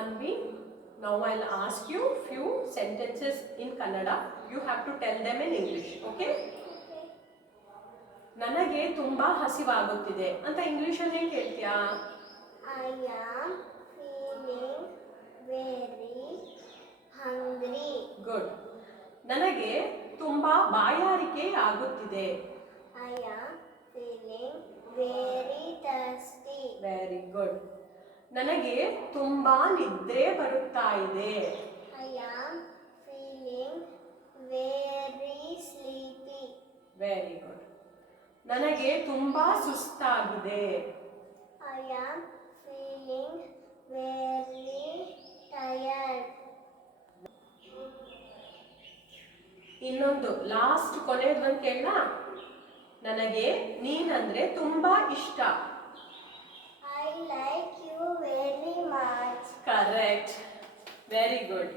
Anvi, now I'll ask you few sentences in Kannada. You have to tell them in English, okay? ನನಗೆ ತುಂಬಾ ಹಸಿವಾಗುತ್ತಿದೆ ಅಂತ ಇಂಗ್ಲಿಷಲ್ಲಿ ಹೆಂಗೆ ಹೇಳ್ತೀಯಾ? I am feeling very hungry. Good. ನನಗೆ ತುಂಬಾ ಬಾಯಾರಿಕೆ ಆಗುತ್ತಿದೆ. I am feeling very thirsty. Very good. ನನಗೆ ತುಂಬಾ ನಿದ್ರೆ ಬರುತ್ತಾ ಇದೆ. I am feeling very sleepy. Very good. ನನಗೆ ತುಂಬಾ ಸುಸ್ತಾಗಿದೆ. I am feeling very tired. ಇನ್ನೊಂದು ಲಾಸ್ಟ್ ಕೊನೆಯದೊಂದು ಕೇಳ. ನನಗೆ ನೀನಂದ್ರೆ ತುಂಬಾ ಇಷ್ಟ. I like you very much. Correct. Very good.